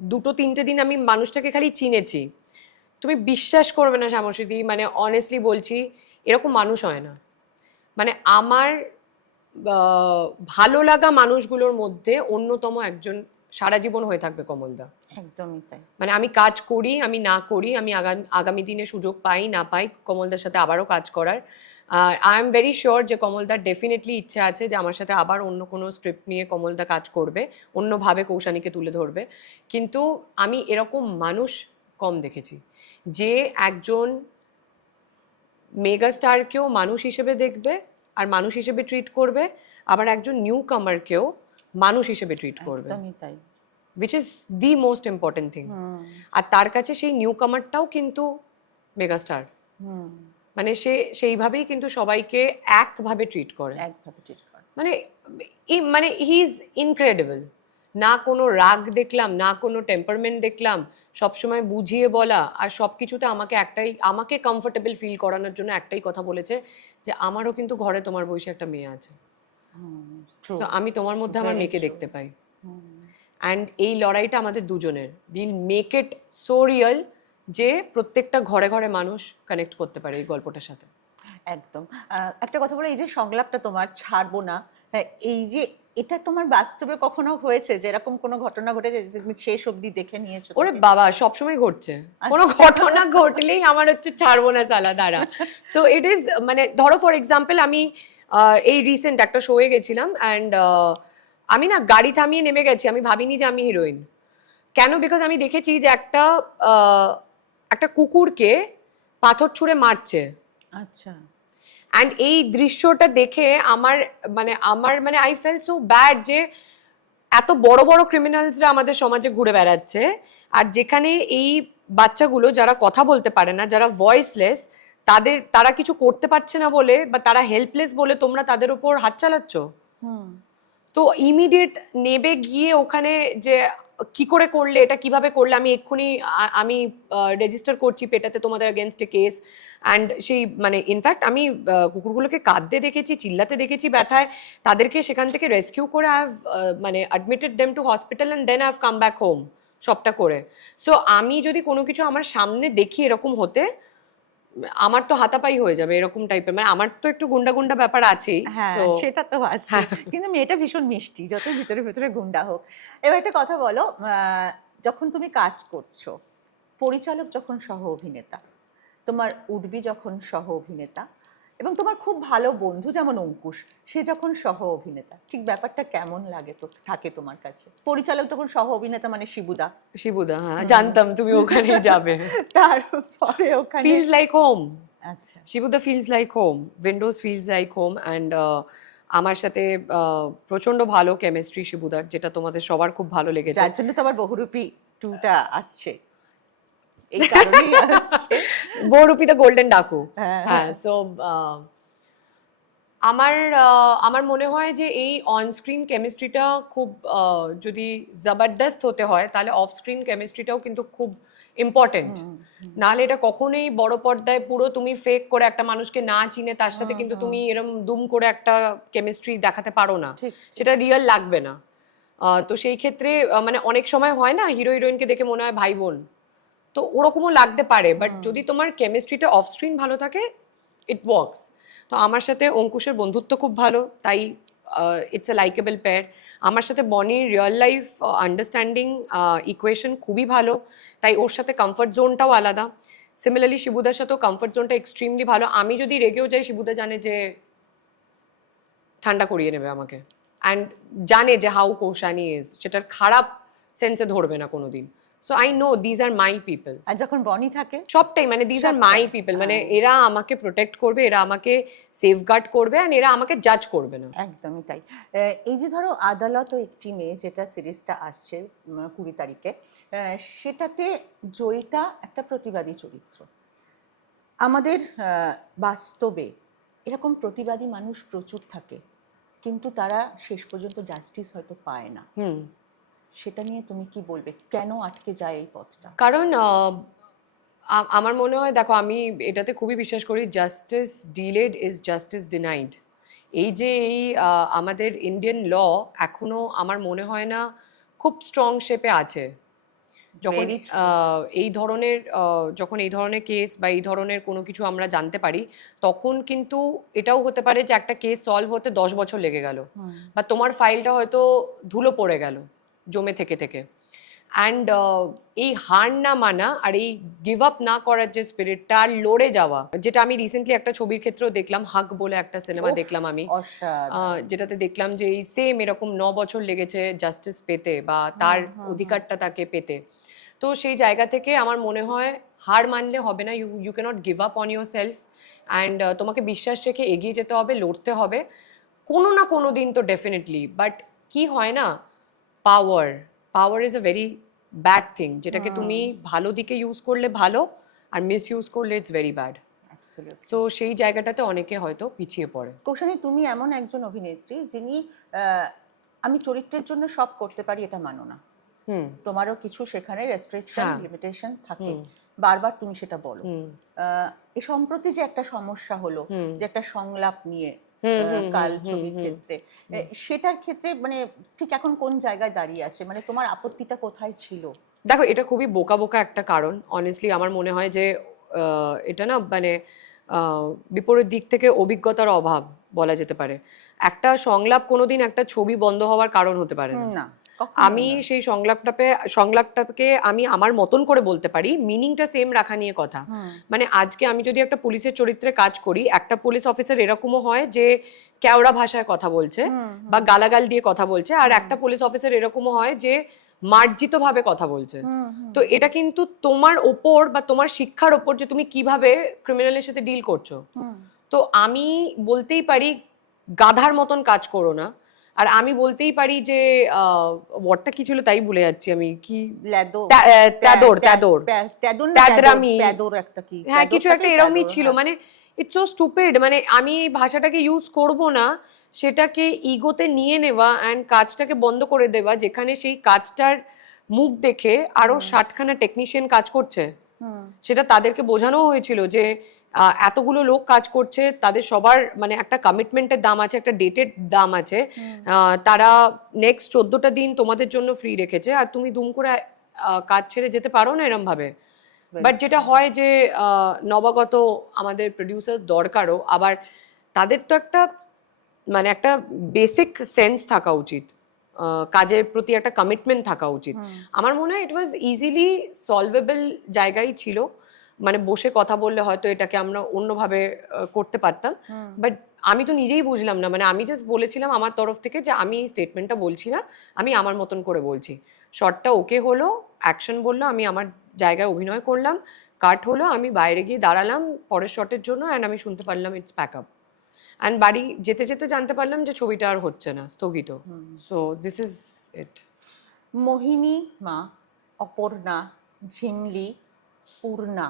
2-3টে দিন আমি মানুষটাকে খালি চিনেছি, তুমি বিশ্বাস করবে না শ্যামসীদি, মানে অনেস্টলি বলছি, এরকম মানুষ হয় না। মানে আমার ভালো লাগা মানুষগুলোর মধ্যে অন্যতম একজন সারা জীবন হয়ে থাকবে কমলদা। একদমই তাই। মানে আমি কাজ করি, আমি না করি, আমি আগামী দিনে সুযোগ পাই না পাই কমলদার সাথে আবারও কাজ করার, আই এম ভেরি শিওর যে কমলদার ডেফিনেটলি ইচ্ছা আছে যে আমার সাথে আবার অন্য কোনো স্ক্রিপ্ট নিয়ে কমলদা কাজ করবে, অন্যভাবে কৌশানীকে তুলে ধরবে। কিন্তু আমি এরকম মানুষ কম দেখেছি যে একজন মেগা স্টারকেও মানুষ হিসেবে দেখবে আর মানুষ হিসেবে ট্রিট করবে, আবার একজন নিউ কামারকেও মানুষ হিসেবে ট্রিট করবে, একদমই তাই। Which is the most important thing. আর তার কাছে সেই নিউ কামারটাও কিন্তু মেগাস্টার, মানে সে সেইভাবেই কিন্তু সবাইকে একভাবে ট্রিট করে, একভাবে ঠিক করে। মানে মানে হি ইজ ইনক্রেডিবল। না কোনো রাগ দেখলাম, না কোনো টেম্পারমেন্ট দেখলাম, সবসময় বুঝিয়ে বলা, আর সবকিছুতে আমাকে কমফোর্টেবল ফিল করানোর জন্য একটাই কথা বলেছে যে আমারও কিন্তু ঘরে তোমার বয়সী একটা মেয়ে আছে, True. So আমি তোমার মধ্যে আমার Very মেয়েকে true. দেখতে পাই। অ্যান্ড এই লড়াইটা আমাদের দুজনের, will make it so real যে প্রত্যেকটা ঘরে ঘরে মানুষ কানেক্ট করতে পারে এই গল্পটার সাথে। একদম। একটা কথা বলে, এই যে সংলাপটা তোমার ছাড়বো না, এই যে এটা তোমার বাস্তবে কখনো হয়েছে যে এরকম কোনো ঘটনা ঘটেছে যে তুমি শেষ অবধি দেখে নিয়েছো? ওরে বাবা, সবসময় ঘটছে, কোনো ঘটনা ঘটলেই আমার হচ্ছে ছাড়বো না সালা দাঁড়া। সো ইট ইজ, মানে ধরো ফর এক্সাম্পল আমি এই রিসেন্ট একটা শোয়ে গেছিলাম, অ্যান্ড আমি না গাড়ি থামিয়ে নেমে গেছি, আমি ভাবিনি যে আমি হিরোইন। কেন? বিকজ আমি দেখেছি যে একটা কুকুরকে পাথর ছুঁড়ে মারছে, আচ্ছা। অ্যান্ড এই দৃশ্যটা দেখে আমার মানে আই ফেল সো ব্যাড যে এত বড় বড় ক্রিমিনালসরা আমাদের সমাজে ঘুরে বেড়াচ্ছে, আর যেখানে এই বাচ্চাগুলো যারা কথা বলতে পারে না, যারা ভয়েসলেস, তারা কিছু করতে পারছে না বলে বা তারা হেল্পলেস বলে তোমরা তাদের উপর হাত চালাচ্ছ। তো ইমিডিয়েট নেবে গিয়ে ওখানে যে কি করে করলে, এটা কিভাবে করলে, আমি এক্ষুনি আমি রেজিস্টার করছি পেটাতে তোমাদের এগেনস্টে কেস। অ্যান্ড সেই মানে ইনফ্যাক্ট আমি কুকুরগুলোকে কাঁদতে দেখেছি, চিল্লাতে দেখেছি ব্যথায়, তাদেরকে সেখান থেকে রেস্কিউ করে আই হ্যাভ মানে admitted them to hospital and then I have come back home, সবটা করে। সো আমি যদি কোনো কিছু আমার সামনে দেখি এরকম হতে, আমার তো হাতাপাই হয়ে যাবে এরকম টাইপের, মানে আমার তো একটু গুন্ডা গুন্ডা ব্যাপার আছেই। হ্যাঁ, So, সেটা তো আছে, কিন্তু মেয়েটা ভীষণ মিষ্টি, যতই ভিতরে ভিতরে গুন্ডা হোক। এবার একটা কথা বলো, যখন তুমি কাজ করছো, পরিচালক যখন সহ অভিনেতা, তোমার উর্বি যখন সহ অভিনেতা, এবং তোমার খুব ভালো বন্ধু যেমন অঙ্কুশ, সে যখন সহ অভিনেতা, ঠিক ব্যাপারটা কেমন লাগে তো থাকে তোমার কাছে? পরিচালক যখন সহ অভিনেতা মানে শিবুদা, শিবুদা, হ্যাঁ জানতাম তুমি ওখানে যাবে। তারপরে ওখানে feels like home. আচ্ছা, শিবুদা feels like home, Windows feels like home, and আমার সাথে প্রচন্ড ভালো কেমিস্ট্রি শিবুদার, যেটা তোমাদের সবার খুব ভালো লেগেছে। যার জন্য তো আবার বহুরূপী 2টা আসছে, এই কারণেই আসছে। বহুরূপী দ্য গোল্ডেন ডাকু। হ্যাঁ, হ্যাঁ, সো আমার মনে হয় যে এই অন স্ক্রিন কেমিস্ট্রিটা খুব যদি জবরদস্ত হতে হয়, তাহলে অফ স্ক্রিন কেমিস্ট্রিটাও কিন্তু খুব ইম্পর্টেন্ট। নাহলে এটা কখনোই বড় পর্দায় পুরো তুমি ফেক করে একটা মানুষকে না চিনে তার সাথে কিন্তু তুমি এরম দুম করে একটা কেমিস্ট্রি দেখাতে পারো না, সেটা রিয়েল লাগবে না। তো সেই ক্ষেত্রে মানে অনেক সময় হয় না হিরো হিরোইনকে দেখে মনে হয় ভাই বোন, তো ওরকমও লাগতে পারে, বাট যদি তোমার কেমিস্ট্রিটা অফ স্ক্রিন ভালো থাকে, ইট ওয়ার্কস। তো আমার সাথে অঙ্কুশের বন্ধুত্ব খুব ভালো, তাই ইটস এ লাইকেবল পেয়ার। আমার সাথে বনির রিয়েল লাইফ আন্ডারস্ট্যান্ডিং ইকুয়েশন খুবই ভালো, তাই ওর সাথে কমফর্ট জোনটাও আলাদা। সিমিলারলি শিবুদার সাথেও কমফর্ট জোনটা এক্সট্রিমলি ভালো। আমি যদি রেগেও যাই, শিবুদা জানে যে ঠান্ডা করিয়ে নেবে আমাকে, অ্যান্ড জানে যে হাউ কৌশানি ইজ, সেটার খারাপ সেন্সে ধরবে না কোনোদিন। So I know these are my people. আর যখন বনি থাকে সবটাই মানে দিজ আর মাই পিপল, মানে এরা আমাকে প্রোটেক্ট করবে, এরা আমাকে সেফগার্ড করবে, আর এরা আমাকে জাজ করবে না। একদমই তাই। এই যে ধরো আদালত ও একটি মেয়ে, যেটা সিরিজটা আসছে 20 তারিখে, সেটাতে জয়িতা একটা প্রতিবাদী চরিত্র। আমাদের বাস্তবে এরকম প্রতিবাদী মানুষ প্রচুর থাকে, কিন্তু তারা শেষ পর্যন্ত জাস্টিস হয়তো পায় না। সেটা নিয়ে তুমি কি বলবে, কেন আটকে যায় এই পথটা? কারণ আমার মনে হয়, দেখো আমি এটাতে খুবই বিশ্বাস করি, justice delayed is justice denied. এই যে আমাদের ইন্ডিয়ান ল এখনো আমার মনে হয় না খুব স্ট্রং শেপে আছে। যখন এই ধরনের কেস বা এই ধরনের কোনো কিছু আমরা জানতে পারি, তখন কিন্তু এটাও হতে পারে যে একটা কেস সলভ হতে 10 বছর লেগে গেল, বা তোমার ফাইলটা হয়তো ধুলো পড়ে গেল জমে থেকে থেকে। অ্যান্ড এই হার না মানা আর এই গিভ আপ না করার যে স্পিরিটটা, আর লড়ে যাওয়া, যেটা আমি রিসেন্টলি একটা ছবির ক্ষেত্রেও দেখলাম, হাক বলে একটা সিনেমা দেখলাম আমি, যেটাতে দেখলাম যে এই সেম এরকম 9 বছর লেগেছে জাস্টিস পেতে বা তার অধিকারটা তাকে পেতে। তো সেই জায়গা থেকে আমার মনে হয় হার মানলে হবে না, you cannot give up on yourself, and তোমাকে বিশ্বাস রেখে এগিয়ে যেতে হবে, লড়তে হবে কোনো না কোনো দিন তো ডেফিনেটলি। বাট কি হয় না, power power is a very bad thing, যেটাকে তুমি ভালো দিকে ইউজ করলে ভালো, আর মিস ইউজ করলে ইটস ভেরি ব্যাড। সো সেই জায়গাটাতে অনেকে হয়তো পিছিয়ে পড়ে। কৌশানী, তুমি এমন একজন অভিনেত্রী যিনি আমি চরিত্রের জন্য সব করতে পারি এটা মানো না। তোমারও কিছু সেখানে রেস্ট্রিকশন, লিমিটেশন থাকে, বারবার তুমি সেটা বলো। এই সম্প্রতি যে একটা সমস্যা হলো, যে একটা সংলাপ নিয়ে কাল ছবির ক্ষেত্রে, সেটার ক্ষেত্রে মানে ঠিক এখন কোন জায়গায় দাঁড়িয়ে আছে, মানে তোমার আপত্তিটা কোথায় ছিল? দেখো, এটা খুবই বোকা বোকা একটা কারণ, অনেস্টলি আমার মনে হয় যে এটা না মানে বিপরীত দিক থেকে অভিজ্ঞতার অভাব বলা যেতে পারে। একটা সংলাপ কোনোদিন একটা ছবি বন্ধ হওয়ার কারণ হতে পারে না। আমি সেই সংলাপটাকে আমি আমার মতন করে বলতে পারি, মিনিংটা সেম রাখা নিয়ে কথা। মানে আজকে আমি যদি একটা পুলিশের চরিত্রে কাজ করি, একটা পুলিশ অফিসার এরকমও হয় যে কেওড়া ভাষায় কথা বলছে বা গালাগাল দিয়ে কথা বলছে, আর একটা পুলিশ অফিসার এরকমও হয় যে মার্জিত ভাবে কথা বলছে। তো এটা কিন্তু তোমার ওপর বা তোমার শিক্ষার ওপর যে তুমি কিভাবে ক্রিমিনালের সাথে ডিল করছো। তো আমি বলতেই পারি গাধার মতন কাজ করো না, আর আমি বলতেই পারি যে ওয়ার্ডটা কি ছিল তাই ভুলে যাচ্ছি আমি, কি হ্যাঁ কিছু একটা এরকমই ছিল, মানে ইটস সো স্টুপিড। মানে আমি এই ভাষাটাকে ইউজ করব না, সেটাকে ইগোতে নিয়ে নেওয়া অ্যান্ড কাজটাকে বন্ধ করে দেওয়া, যেখানে সেই কাজটার মুখ দেখে আরো 60খানা টেকনিশিয়ান কাজ করছে। সেটা তাদেরকে বোঝানো হয়েছিল যে এতগুলো লোক কাজ করছে, তাদের সবার মানে একটা কমিটমেন্টের দাম আছে, একটা ডেটের দাম আছে, তারা নেক্সট 14টা দিন তোমাদের জন্য ফ্রি রেখেছে, আর তুমি দুম করে কাজ ছেড়ে যেতে পারো না এরম ভাবে। বাট যেটা হয় যে নবাগত আমাদের প্রডিউসার্স দরকারও, আবার তাদের তো একটা মানে একটা বেসিক সেন্স থাকা উচিত, কাজের প্রতি একটা কমিটমেন্ট থাকা উচিত। আমার মনে হয় ইট ওয়াজ ইজিলি সলভেবল জায়গায় ছিল, মানে বসে কথা বললে হয়তো এটাকে আমরা অন্যভাবে করতে পারতাম। বাট আমি তো নিজেই বুঝলাম না, মানে আমি জাস্ট বলেছিলাম আমার তরফ থেকে যে আমি এই স্টেটমেন্টটা বলছি না, আমি আমার মতন করে বলছি। শটটা ওকে হলো, অ্যাকশন বললো, আমি আমার জায়গায় অভিনয় করলাম, কাট হলো, আমি বাইরে গিয়ে দাঁড়ালাম পরের শটের জন্য, অ্যান্ড আমি শুনতে পারলাম ইটস প্যাক আপ, অ্যান্ড বাড়ি যেতে যেতে জানতে পারলাম যে ছবিটা আর হচ্ছে না, স্থগিত। So this is it. Mohini মা, অপর্ণা, ঝিমলি, পূর্ণা,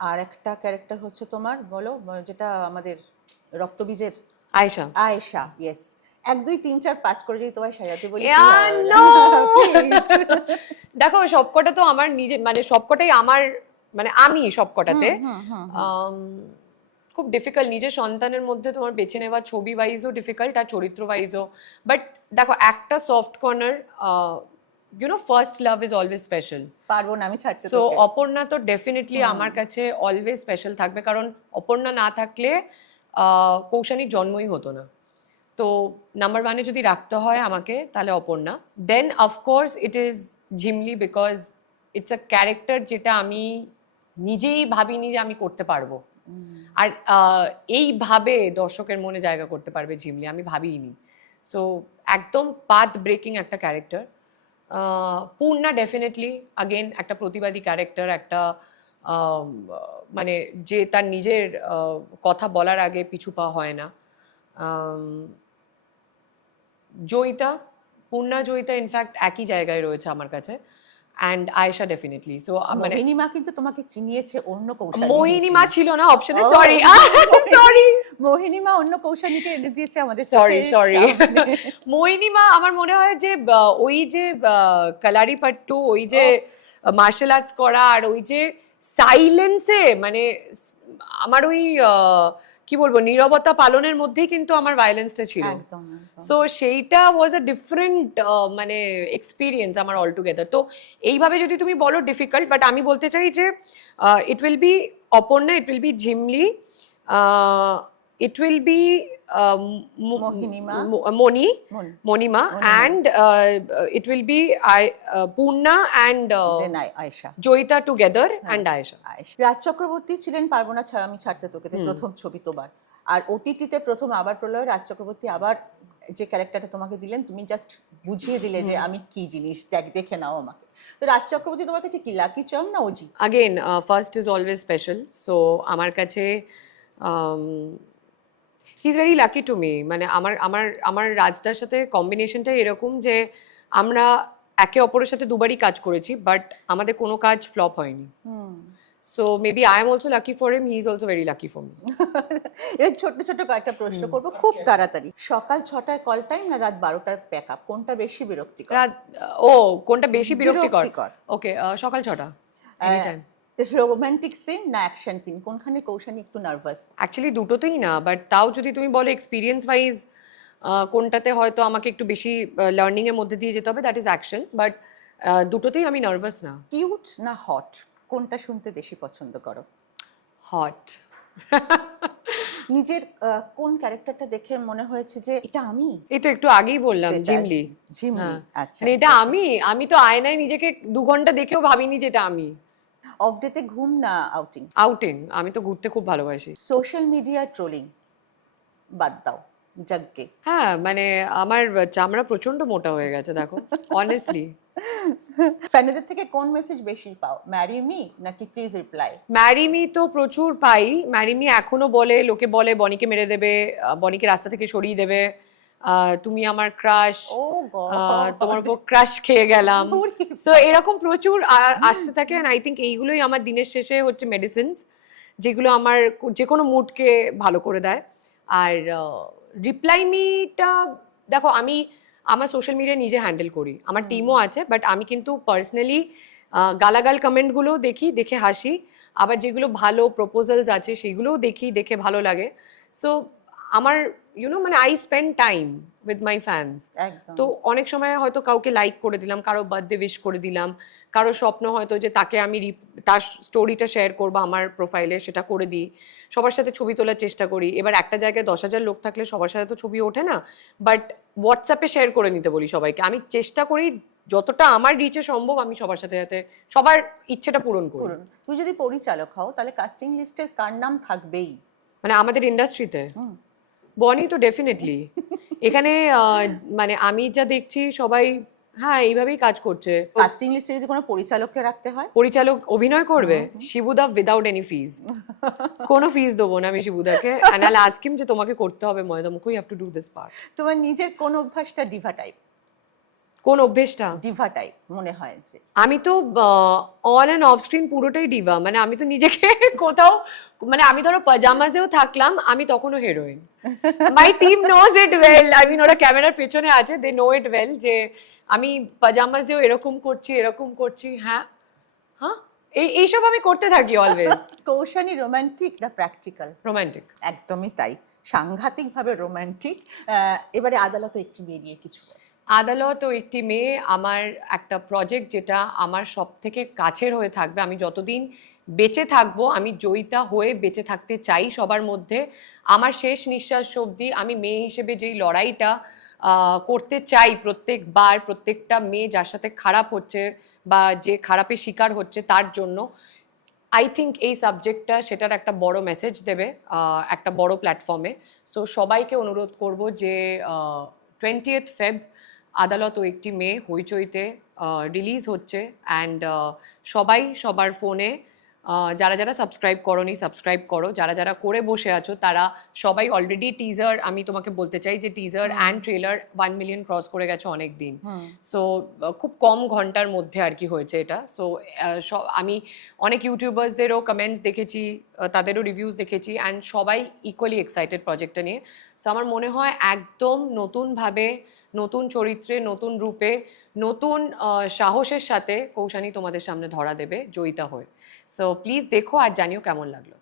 আর একটা ক্যারেক্টার হচ্ছে তোমার, বলো যেটা আমাদের রক্তবীজের, আয়েশা। আয়েশা, ইয়েস। 1 2 3 4 5 করে যদি তোমায় সাজাতে বলি, দেখো সবকটা তো আমার নিজে, মানে সবকটাই আমার, মানে আমি সবকটাতে খুব ডিফিকাল্ট। নিজের সন্তানের মধ্যে তোমার বেছে নেওয়া ছবি ওয়াইজও ডিফিকাল্ট আর চরিত্র ওয়াইজও। বাট দেখো একটা soft corner, you know, first love is always special. পারবো না আমি ছাড়তে। সো অপর্ণা তো ডেফিনেটলি আমার কাছে অলওয়েজ স্পেশাল থাকবে, কারণ অপর্ণা না থাকলে কৌশানীর জন্মই হতো না। তো নাম্বার 1-এ যদি রাখতে হয় আমাকে, তাহলে Aparna. Then of course it is Jhimli, because it's a character যেটা আমি নিজেই ভাবিনি যে আমি করতে পারবো, আর এইভাবে দর্শকের মনে জায়গা করতে পারবে ঝিমলি, আমি ভাবিনি। সো একদম পাথ ব্রেকিং একটা ক্যারেক্টার। পূর্ণা ডেফিনেটলি আগেন একটা প্রতিবাদী ক্যারেক্টার, একটা মানে যে তার নিজের কথা বলার আগে পিছু পা হয় না। জয়িতা, পূর্ণা জয়িতা ইনফ্যাক্ট একই জায়গায় রয়েছে আমার কাছে, অ্যান্ড আয়েশা ডেফিনেটলি। সো মানে মোহিনীমা কিন্তু তোমাকে চিনিয়েছে অন্য কৌশলী। মোহিনীমা ছিল না অপশনে, সরি সরি, মোহিনীমা অন্য কৌশলীকে এনে দিয়েছে আমাদের। সরি মোহিনীমা আমার মনে হয় যে ওই যে কালারি পাট্টু, ওই যে মার্শাল আর্টস করা, আর ওই যে সাইলেন্সে, মানে আমার ওই কি বলবো নীরবতা পালনের মধ্যেই কিন্তু আমার ভায়োলেন্সটা ছিল। সো সেইটা ওয়াজ আ ডিফারেন্ট মানে এক্সপিরিয়েন্স আমার অল টুগেদার। তো এইভাবে যদি তুমি বলো ডিফিকাল্ট, বাট আমি বলতে চাই যে it will be Aparna, it will be Jhimli, it will be Monima, and it will be Poorna and Aisha, Joyita together, and Aisha. Raj Chakraborty ছিলেন পারবো না আমি ছাড়তে তোকে প্রথম ছবি তোমার, আর ওটিটিতে প্রথম আবার প্রলয় রাজ চক্রবর্তী আবার যে ক্যারেক্টারটা তোমাকে দিলেন তুমি জাস্ট বুঝিয়ে দিলে যে আমি কি জিনিস, দেখে নাও আমাকে। তো রাজ চক্রবর্তী তোমার কাছে কি লাকি চার্ম না ওজি? Again first is always special, so আমার কাছে he is very lucky to me. মানে আমার আমার আমার রাজদার সাথে কম্বিনেশনটাই এরকম যে আমরা একে অপরের সাথে দুবারই কাজ করেছি, বাট আমাদের কোনো কাজ ফ্লপ হয়নি। So maybe I am also lucky for him, he is also very lucky for me. এর ছোট ছোট কয়েকটা প্রশ্ন করবো খুব তাড়াতাড়ি। সকাল 6টার কল টাইম না রাত 12টার প্যাক আপ, কোনটা বেশি বিরক্তিকর? কোনটা বেশি বিরক্তিকর? বিরক্তিকর। ওকে, সকাল 6টা এনি টাইম। রোমান্টিক সিন না অ্যাকশন সিন, কোনখানে কৌশানী একটু নার্ভাস? অ্যাকচুয়ালি দুটোতেই না, বাট তাও যদি তুমি বলো এক্সপিরিয়েন্স ওয়াইজ কোনটাতে হয়তো আমাকে একটু বেশি লার্নিং এর মধ্যে দিয়ে যেতে হবে, দ্যাট ইজ অ্যাকশন, বাট দুটোতেই আমি নার্ভাস না। কিউট না হট, কোনটা শুনতে বেশি পছন্দ করো? হট। নিজের কোন ক্যারেক্টারটা দেখে মনে হয়েছে যে এটা আমি? এই তো একটু আগেই বললাম, যেটা- জিমলি। ঝিমলি, আচ্ছা। মানে এটা আমি তো আয়নায় নিজেকে 2 ঘন্টা দেখেও ভাবিনি যে এটা আমি। অফ ডেতে ঘুম না আউটিং? আউটিং, আমি তো ঘুরতে খুব ভালোবাসি। সোশ্যাল মিডিয়া ট্রোলিং বাদ দাও, জাগকে। হ্যাঁ, মানে আমার চামড়া প্রচন্ড মোটা হয়ে গেছে দেখো, অনেস্টলি। ফ্যানেদের থেকে কোন মেসেজ বেশি পাও, ম্যারি মি নাকি প্লিজ রিপ্লাই? ম্যারি মি তো প্রচুর পাই। ম্যারি মি এখনো বলে, লোকে বলে বনিকে মেরে দেবে, বনিকে রাস্তা থেকে সরিয়ে দেবে, তুমি আমার ক্রাশ, ও গড, তোমার উপর ক্রাশ খেয়ে গেলাম। ওরে সো এরকম প্রচুর আসতে থাকে, এন্ড আই থিঙ্ক এইগুলোই আমার দিনের শেষে হচ্ছে মেডিসিনস, যেগুলো আমার যে কোনো মুডকে ভালো করে দেয়। আর রিপ্লাই মিটা দেখো, আমি আমার সোশ্যাল মিডিয়া নিজে হ্যান্ডেল করি, আমার টিমও আছে, বাট আমি কিন্তু পার্সোনালি গালাগাল কমেন্টগুলো দেখে হাসি, আবার যেগুলো ভালো প্রপোজালস আছে সেগুলোও দেখে ভালো লাগে। সো আমার মানে I spend time with my fans. একদম। তো অনেক সময় হয়তো কাউকে লাইক করে দিলাম, কারো বার্থডে উইশ করে দিলাম, কারো স্বপ্ন হয়তো যে তাকে আমি তার স্টোরিটা শেয়ার করবো আমার প্রোফাইলে, সেটা করে দিই। সবার সাথে ছবি তোলার চেষ্টা করি। এবার একটা জায়গায় 10,000 লোক থাকলে সবার সাথে তো ছবি ওঠে না, বাট হোয়াটসঅ্যাপে শেয়ার করে নিতে বলি সবাইকে। আমি চেষ্টা করি যতটা আমার রিচে সম্ভব আমি সবার সাথে যাতে সবার ইচ্ছেটা পূরণ করি। তুমি যদি পরিচালক হও তাহলে কাস্টিং লিস্টে কার নাম থাকবেই? মানে আমাদের ইন্ডাস্ট্রিতে বনি তো ডেফিনেটলি। এখানে মানে আমি যা দেখছি সবাই হ্যাঁ এইভাবেই কাজ করছে। কাস্টিং লিস্টে যদি কোনো পরিচালককে রাখতে হয়? পরিচালক অভিনয় করবে, শিবুদা উইদাউট এনি ফিজ। কোনো ফিজ দেবো না আমি শিবুদাকে, and I'll ask him যে তোমাকে করতে হবে ময়দামুখো, you have to do this part. তোমার নিজের কোন অভ্যাসটা ডিভা টাইপ? কোন অভ্যেসটা? ডিভা টাইপ মনে হয় যে? আমি তো অন অ্যান্ড অফ স্ক্রিন পুরোটাই ডিভা। মানে আমি তো নিজেকে কোথাও, মানে আমি ধরো পাজামাজেও থাকলাম আমি তখনও heroine. My team knows it well, I mean ওরা ক্যামেরার পেছনে আছে, দে নো ইট ওয়েল যে আমি পাজামাজেও এরকম করছি। হ্যাঁ, এইসব আমি করতে থাকি অলওয়েজ। কৌশানী রোমান্টিক না প্র্যাকটিক্যাল? রোমান্টিক। একদমই তাই, সাংঘাতিকভাবে রোমান্টিক। এবারে আদালত একটু বেরিয়ে কিছু। আদালত ও একটি মেয়ে আমার একটা প্রজেক্ট, যেটা আমার সব থেকে কাছের হয়ে থাকবে। আমি যতদিন বেঁচে থাকবো আমি জয়িতা হয়ে বেঁচে থাকতে চাই সবার মধ্যে। আমার শেষ নিঃশ্বাস অবধি আমি মেয়ে হিসেবে যেই লড়াইটা করতে চাই, প্রত্যেকবার প্রত্যেকটা মেয়ে যার সাথে খারাপ হচ্ছে বা যে খারাপের শিকার হচ্ছে তার জন্য, আই থিঙ্ক এই সাবজেক্টটা সেটার একটা বড় মেসেজ দেবে একটা বড় প্ল্যাটফর্মে। সো সবাইকে অনুরোধ করব যে 20th ফেব আদালত ও একটি মেয়ে হইচইতে রিলিজ হচ্ছে, অ্যান্ড সবাই সবার ফোনে যারা যারা সাবস্ক্রাইব করোনি সাবস্ক্রাইব করো, যারা যারা করে বসে আছো তারা সবাই অলরেডি টিজার, আমি তোমাকে বলতে চাই যে teaser and trailer 1 million cross করে গেছে অনেক দিন। সো খুব কম ঘন্টার মধ্যে আর কি হয়েছে এটা। সো আমি অনেক ইউটিউবার্সদেরও কমেন্টস দেখেছি, তাদেরও রিভিউজ দেখেছি, অ্যান্ড সবাই ইকুয়ালি এক্সাইটেড প্রজেক্টটা নিয়ে। সো আমার মনে হয় একদম নতুনভাবে, নতুন চরিত্রে, নতুন রূপে, নতুন সাহসের সাথে কৌশানী তোমাদের সামনে ধরা দেবে জয়িতা হয়ে। সো প্লিজ দেখো আর জানিও কেমন লাগলো।